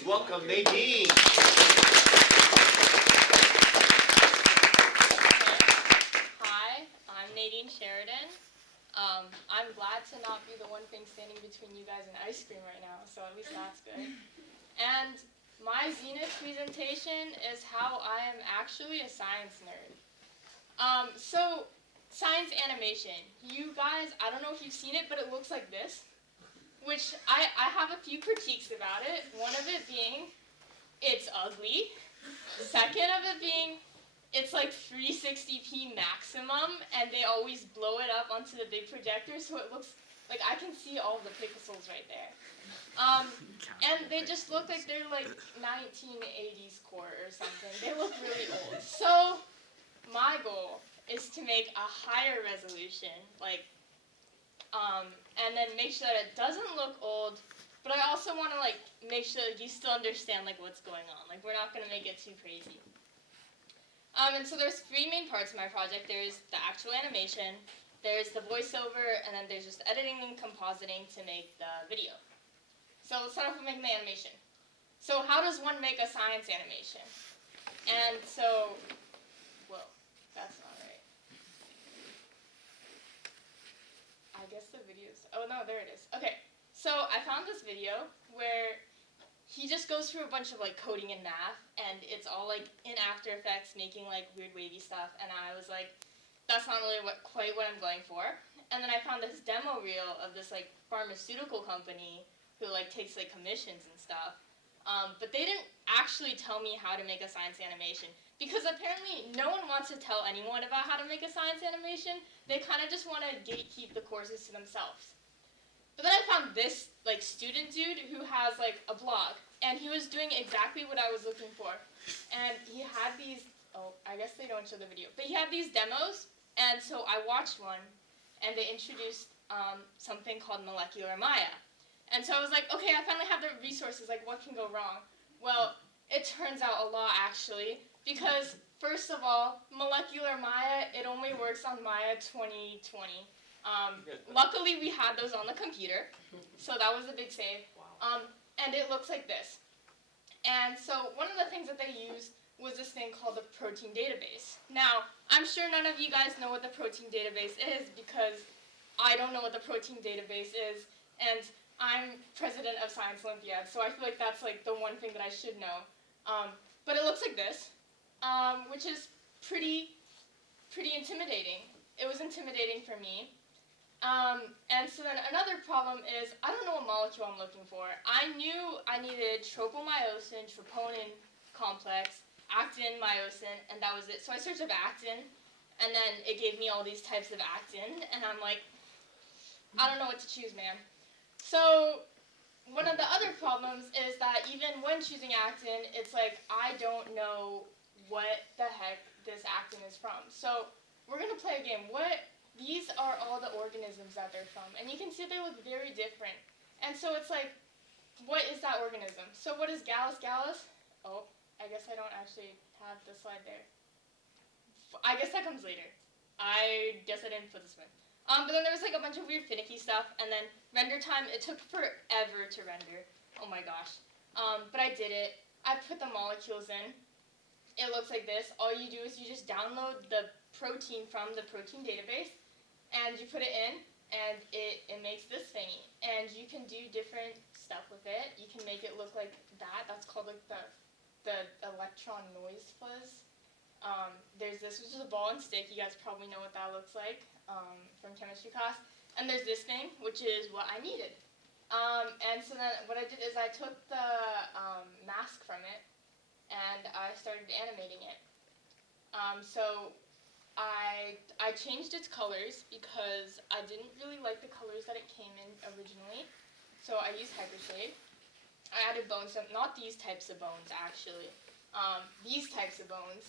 Please welcome Nadine. Hi, I'm Nadine Sheridan. I'm glad to not be the one thing standing between you guys and ice cream right now, so at least that's good. And my Zenith presentation is how I am actually a science nerd. So science animation. You guys, I don't know if you've seen it, but it looks like this, which I have a few critiques about it. One of it being, it's ugly. Second of it being, it's like 360p maximum, and they always blow it up onto the big projector, so it looks like I can see all the pixels right there. And they just look like they're like 1980s core or something. They look really old. So my goal is to make a higher resolution, and then make sure that it doesn't look old, but I also want to make sure that you still understand what's going on. We're not going to make it too crazy. And so there's three main parts of my project. There's the actual animation, there's the voiceover, and then there's just editing and compositing to make the video. So let's start off with making the animation. So how does one make a science animation? And so, whoa, that's not right. I guess the video's, oh no, there it is. Okay, so I found this video where he just goes through a bunch of coding and math, and it's all in After Effects, making weird wavy stuff, and I was like, that's not really quite what I'm going for. And then I found this demo reel of this pharmaceutical company who takes commissions and stuff. But they didn't actually tell me how to make a science animation, because apparently no one wants to tell anyone about how to make a science animation. They kind of just want to gatekeep the courses to themselves. But then I found this student dude who has a blog, and he was doing exactly what I was looking for. And he had these, oh, I guess they don't show the video, but he had these demos, and so I watched one, and they introduced something called Molecular Maya. And so I was like, okay, I finally have the resources, what can go wrong? Well, it turns out a lot, actually, because first of all, Molecular Maya, it only works on Maya 2020. Luckily, we had those on the computer, so that was a big save. And it looks like this. And so one of the things that they used was this thing called the protein database. Now, I'm sure none of you guys know what the protein database is, because I don't know what the protein database is, and I'm president of Science Olympiad, so I feel like that's the one thing that I should know. But it looks like this, which is pretty intimidating. It was intimidating for me. And so then another problem is, I don't know what molecule I'm looking for. I knew I needed tropomyosin, troponin complex, actin, myosin, and that was it. So I searched up actin, and then it gave me all these types of actin, and I'm like, I don't know what to choose, man. So one of the other problems is that even when choosing actin, it's I don't know what the heck this actin is from. So we're going to play a game. These are all the organisms that they're from, and you can see they look very different. And so it's what is that organism? So what is Gallus gallus? Oh, I guess I don't actually have the slide there. I guess that comes later. I guess I didn't put this one. But then there was a bunch of weird finicky stuff, and then render time, it took forever to render. Oh my gosh. But I did it. I put the molecules in. It looks like this. All you do is you just download the protein from the protein database, and you put it in, and it makes this thingy. And you can do different stuff with it. You can make it look like that. That's called the electron noise fuzz. There's this, which is a ball and stick. You guys probably know what that looks like from chemistry class. And there's this thing, which is what I needed. And so then what I did is I took the mask from it, and I started animating it. So I changed its colors because I didn't really like the colors that it came in originally. So I used Hypershade. I added bones, not these types of bones actually, these types of bones.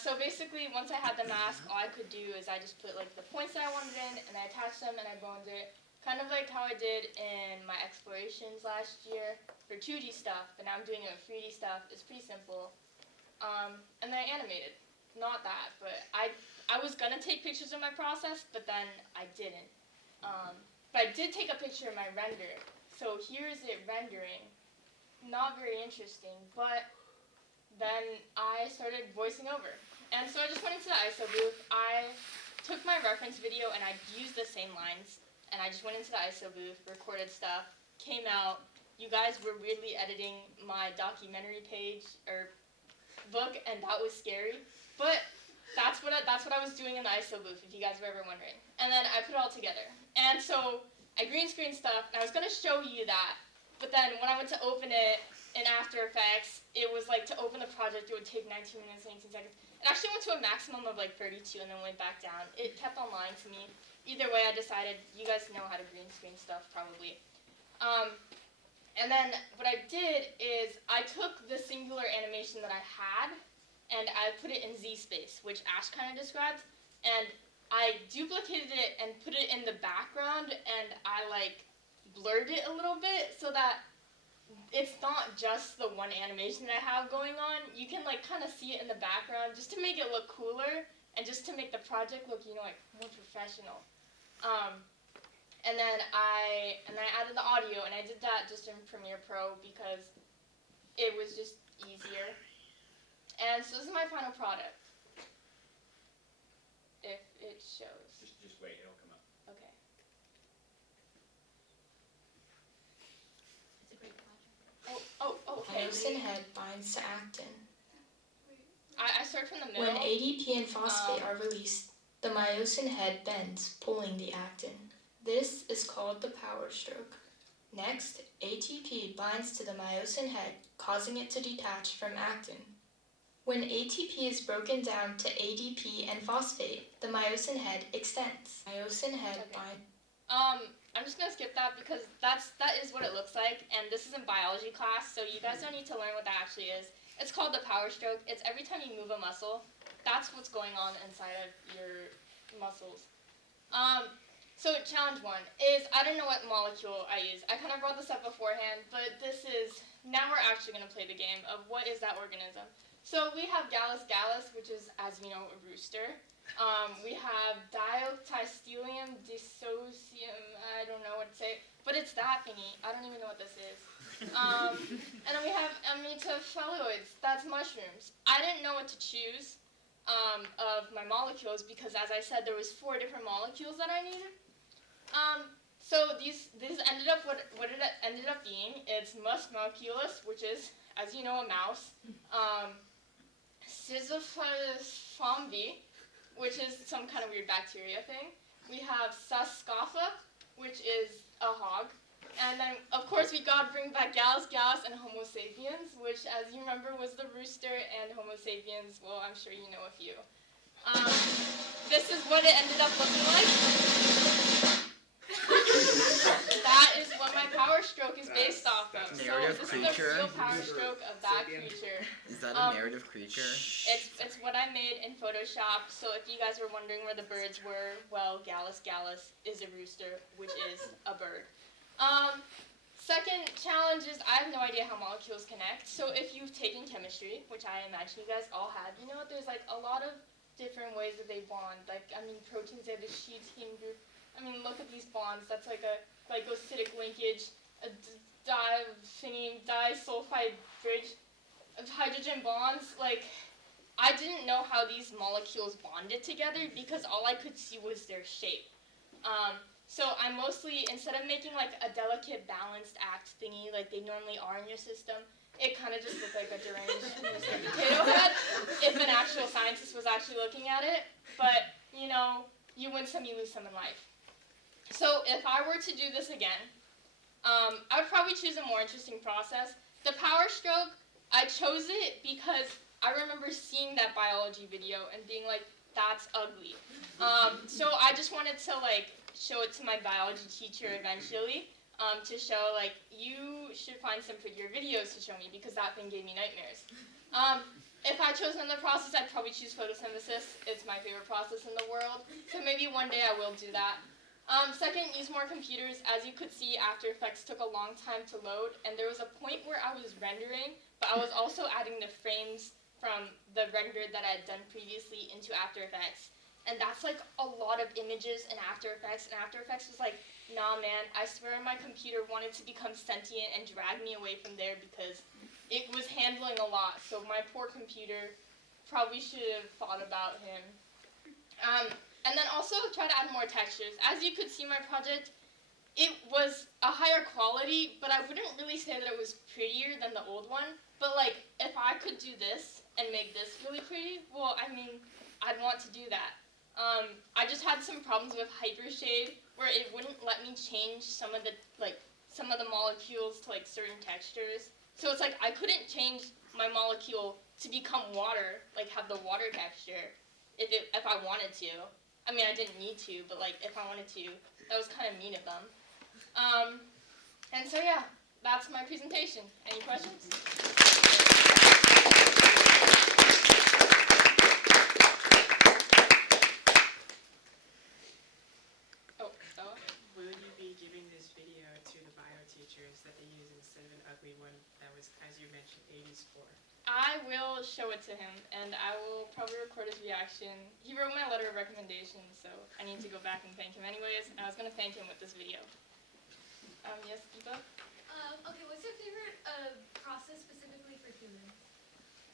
So basically once I had the mask, all I could do is I just put the points that I wanted in, and I attached them and I boned it. Kind of like how I did in my explorations last year for 2D stuff, but now I'm doing it with 3D stuff. It's pretty simple. And then I animated. Not that, but I was gonna take pictures of my process, but then I didn't. But I did take a picture of my render. So here's it rendering. not very interesting, but then I started voicing over. And so I just went into the ISO booth. I took my reference video and I used the same lines. And I just went into the ISO booth, recorded stuff, came out. You guys were weirdly editing my documentary page or book, and that was scary. But that's what I was doing in the ISO booth, if you guys were ever wondering. And then I put it all together. And so I green screen stuff, and I was going to show you that. But then when I went to open it in After Effects, it was like to open the project, it would take 19 minutes and 18 seconds. It actually went to a maximum of like 32 and then went back down. It kept on lying to me. Either way, I decided, you guys know how to green screen stuff probably. And then what I did is I took the singular animation that I had and I put it in Z space, which Ash kind of described, and I duplicated it and put it in the background, and I like blurred it a little bit so that it's not just the one animation that I have going on. You can like kind of see it in the background just to make it look cooler and just to make the project look, you know, like more professional. And then I added the audio, and I did that just in Premiere Pro because it was just easier. And so this is my final product. If it shows. Just wait, it'll come up. Okay. It's a great project. Okay. Myosin head binds to actin. I start from the middle. When ADP and phosphate are released, the myosin head bends, pulling the actin. This is called the power stroke. Next, ATP binds to the myosin head, causing it to detach from actin. When ATP is broken down to ADP and phosphate, the myosin head extends. Myosin head Okay. binds. I'm just gonna skip that because that is what it looks like, and this is in biology class, so you guys don't need to learn what that actually is. It's called the power stroke. It's every time you move a muscle, that's what's going on inside of your muscles. So challenge 1 is, I don't know what molecule I use. I kind of brought this up beforehand, but now we're actually going to play the game of what is that organism. So we have Gallus gallus, which is, as we know, a rooster. We have Dialtystelium dissocium, I don't know what to say, but it's that thingy. I don't even know what this is. And then we have Amitophylloids, that's mushrooms. I didn't know what to choose of my molecules because, as I said, there was 4 different molecules that I needed. So these ended up what it ended up being. It's Musculus, which is, as you know, a mouse. Schizophilus fombi, which is some kind of weird bacteria thing. We have Saskatha, which is a hog. And then, of course, we gotta bring back Gallus gallus and Homo sapiens, which, as you remember, was the rooster, and Homo sapiens, well, I'm sure you know a few. This is what it ended up looking like. That is what my power stroke is based off of. So Narrative this creature? is the real power stroke of that creature. Is that a narrative creature? It's what I made in Photoshop. So if you guys were wondering where the birds were, well, Gallus gallus is a rooster, which is a bird. Second challenge is I have no idea how molecules connect. So if you've taken chemistry, which I imagine you guys all have, you know what? There's like a lot of different ways that they bond. Like, I mean, proteins, they have a sheet heme group. I mean, look at these bonds. That's like a glycosidic linkage, a disulfide bridge of hydrogen bonds. Like, I didn't know how these molecules bonded together because all I could see was their shape. So I mostly, instead of making like a delicate balanced act thingy like they normally are in your system, it kind of just looked like a deranged Mr. Potato Head if an actual scientist was actually looking at it. But, you know, you win some, you lose some in life. So if I were to do this again, I would probably choose a more interesting process. The power stroke, I chose it because I remember seeing that biology video and being like, that's ugly. So I just wanted to like show it to my biology teacher eventually, to show like, you should find some prettier videos to show me because that thing gave me nightmares. If I chose another process, I'd probably choose photosynthesis. It's my favorite process in the world, so maybe one day I will do that. Second, use more computers. As you could see, After Effects took a long time to load, and there was a point where I was rendering, but I was also adding the frames from the render that I had done previously into After Effects. and that's like a lot of images in After Effects, and After Effects was like, nah man, I swear my computer wanted to become sentient and drag me away from there because it was handling a lot, so my poor computer probably should have thought about him. And then also try to add more textures. As you could see my project, it was a higher quality, but I wouldn't really say that it was prettier than the old one. But like, if I could do this and make this really pretty, well, I mean, I'd want to do that. I just had some problems with Hypershade, where it wouldn't let me change some of the molecules to like certain textures. So it's like I couldn't change my molecule to become water, like have the water texture, if I wanted to. I mean, I didn't need to, but like if I wanted to, that was kind of mean of them. And so yeah, that's my presentation. Any questions? Oh, Stella? Will you be giving this video to the bio teachers that they use instead of an ugly one that was, as you mentioned, 80s for? I will show it to him, and I will probably record his reaction. He wrote my letter of recommendation, so I need to go back and thank him anyways, and I was going to thank him with this video. Yes, Eva? Okay, what's your favorite process specifically for humans?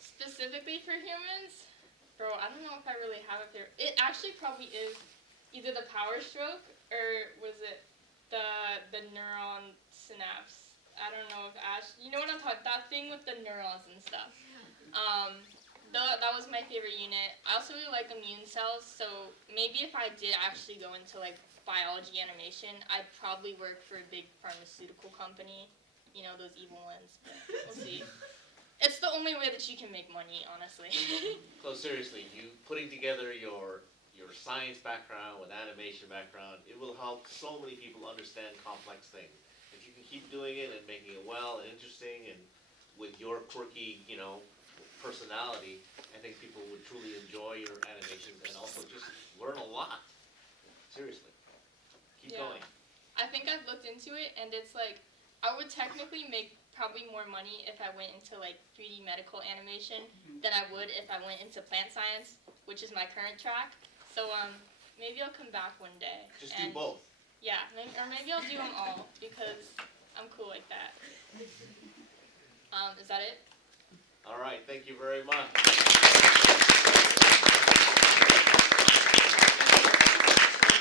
Specifically for humans? Bro, I don't know if I really have it there. It actually probably is either the power stroke, or was it the neuron synapse? I don't know if Ash, you know what I'm talking, that thing with the neurons and stuff. That was my favorite unit. I also really like immune cells, so maybe if I did actually go into like biology animation, I'd probably work for a big pharmaceutical company. You know, those evil ones, but we'll see. It's the only way that you can make money, honestly. So seriously, you putting together your science background with animation background, it will help so many people understand complex things. If you can keep doing it and making it well and interesting and with your quirky, personality, I think people would truly enjoy your animations and also just learn a lot. Seriously. Keep Yeah. going. I think I've looked into it, and it's like, I would technically make probably more money if I went into like 3D medical animation than I would if I went into plant science, which is my current track. So maybe I'll come back one day. Just do both. Yeah, or maybe I'll do them all because I'm cool like that. Is that it? All right, thank you very much.